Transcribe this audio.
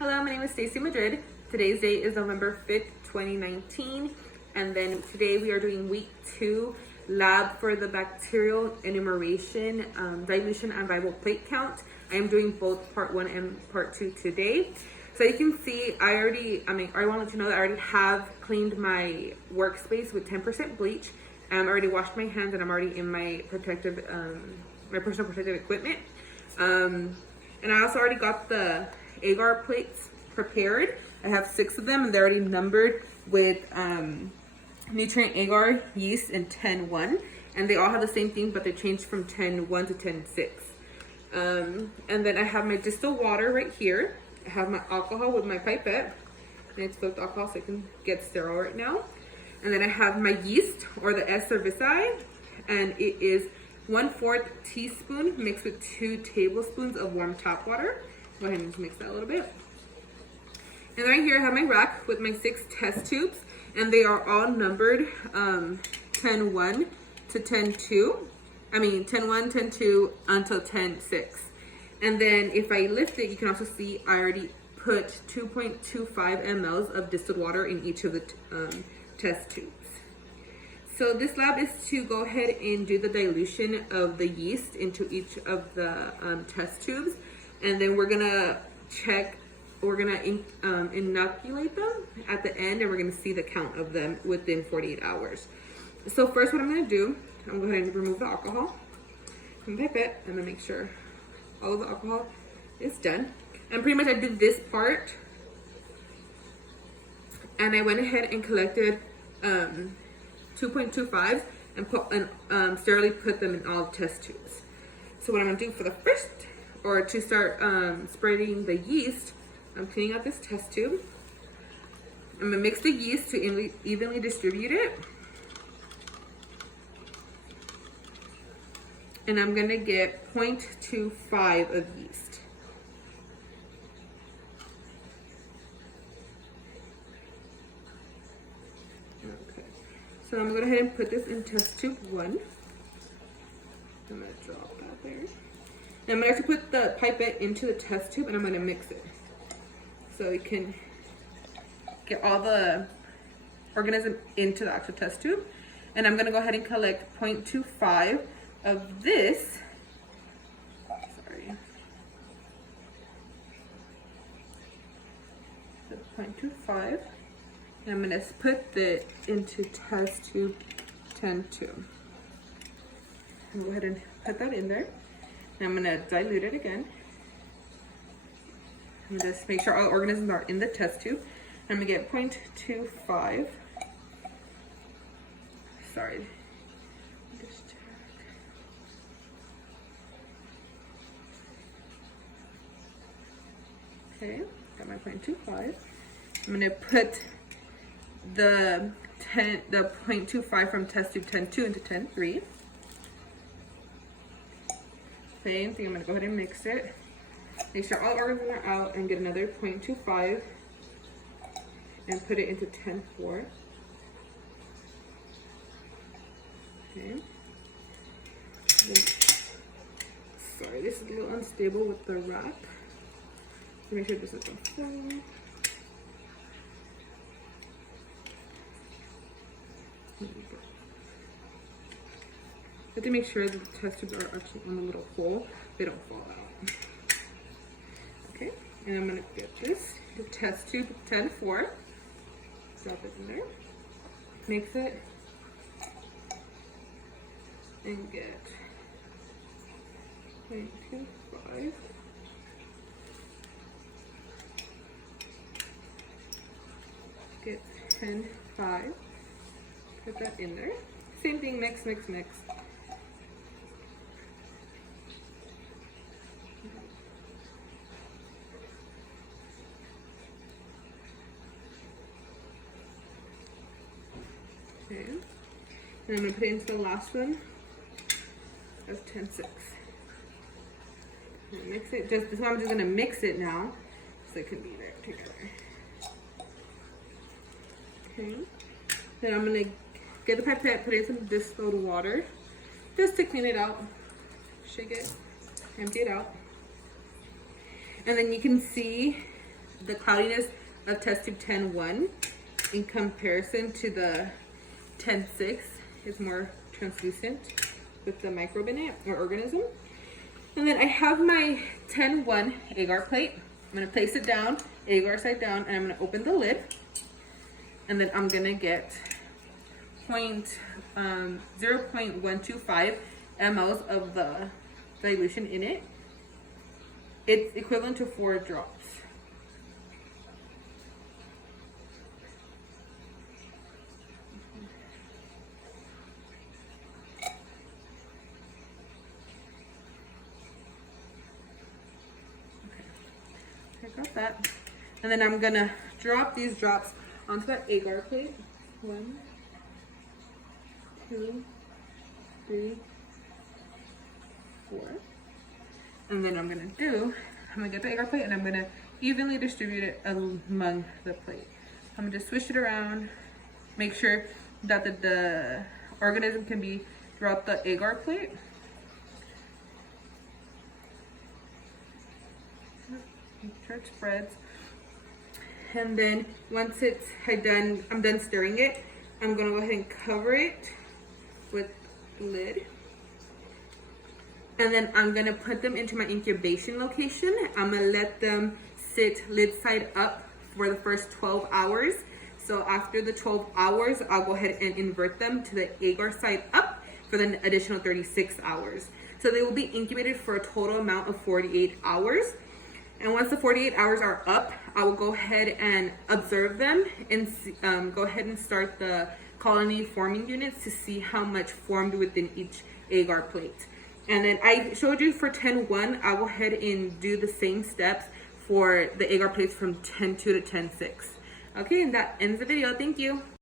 Hello, my name is Stacy Madrid. Today's date is November 5th, 2019. And then today we are doing week 2 lab for the bacterial enumeration, dilution and viable plate count. I am doing both part 1 and part 2 today. So you can see I want to let you know that I already have cleaned my workspace with 10% bleach. I already washed my hands and I'm already in my protective, my personal protective equipment. And I also already got the agar plates prepared. I have 6 of them and they're already numbered with nutrient agar, yeast, and 10-1. And they all have the same thing, but they changed from 10-1 to 10-6. And then I have my distilled water right here. I have my alcohol with my pipette. And it's filled with alcohol so it can get sterile right now. And then I have my yeast, or the S. cerevisiae, and it is 1/4 teaspoon mixed with 2 tablespoons of warm tap water. Go ahead and just mix that a little bit. And right here I have my rack with my 6 test tubes, and they are all numbered 10-1 to 10-2. 10-1, 10-2 until 10-6. And then if I lift it, you can also see I already put 2.25 mLs of distilled water in each of the test tubes. So this lab is to go ahead and do the dilution of the yeast into each of the test tubes. And then we're gonna inoculate them at the end, and we're gonna see the count of them within 48 hours. So first what I'm gonna do, I'm gonna go ahead and remove the alcohol from the pipette. I'm gonna make sure all of the alcohol is done. And pretty much I did this part, and I went ahead and collected 2.25 and sterilely put them in all test tubes. So what I'm gonna do for the first, or to start spreading the yeast, I'm cleaning out this test tube. I'm gonna mix the yeast to evenly distribute it. And I'm gonna get 0.25 of yeast. Okay, so I'm gonna go ahead and put this in test tube 1. I'm gonna drop that there. And I'm gonna have to put the pipette into the test tube, and I'm gonna mix it so we can get all the organism into the actual test tube. And I'm gonna go ahead and collect 0.25 of this. Sorry. So 0.25. And I'm gonna put it into test tube 10-2. Go ahead and put that in there. And I'm gonna dilute it again. And just make sure all organisms are in the test tube. I'm gonna get 0.25. Sorry. Just check. Okay, got my 0.25. I'm gonna put the 0.25 from test tube 10-2 into 10-3. Same thing, I'm gonna go ahead and mix it. Make sure all organisms are out, and get another 0.25 and put it into 10-4. Okay. Sorry, this is a little unstable with the wrap. So make sure this is on film. I have to make sure that the test tubes are actually on the little hole, they don't fall out. Okay, and I'm gonna get this, the test tube 10-4, drop it in there, mix it, and get 0.25. Get 10-5, put that in there. Same thing, mix, mix, mix. Okay, and I'm gonna put it into the last one of 10-6. Mix it, this one I'm just gonna mix it now so it can be there together. Okay, then I'm gonna get the pipette, put it in some distilled water just to clean it out, shake it, empty it out. And then you can see the cloudiness of test tube 10-1 in comparison to the 10-6 is more translucent with the microbe in it, or organism. And then I have my 10-1 agar plate. I'm gonna place it down, agar side down, and I'm gonna open the lid. And then I'm gonna get 0.125 mLs of the dilution in it. It's equivalent to 4 drops. I got that. And then I'm gonna drop these drops onto that agar plate. 1, 2, 3, 4. And then I'm gonna get the agar plate and I'm gonna evenly distribute it among the plate. I'm gonna just swish it around, make sure that the organism can be throughout the agar plate. Make sure it spreads. And then once I'm done stirring it, I'm gonna go ahead and cover it with the lid. And then I'm gonna put them into my incubation location. I'm gonna let them sit lid side up for the first 12 hours. So after the 12 hours, I'll go ahead and invert them to the agar side up for the additional 36 hours. So they will be incubated for a total amount of 48 hours. And once the 48 hours are up, I will go ahead and observe them and go ahead and start the colony forming units to see how much formed within each agar plate. And then I showed you for 10-1, I'll go ahead and do the same steps for the agar plates from 10-2 to 10-6. Okay, and that ends the video. Thank you.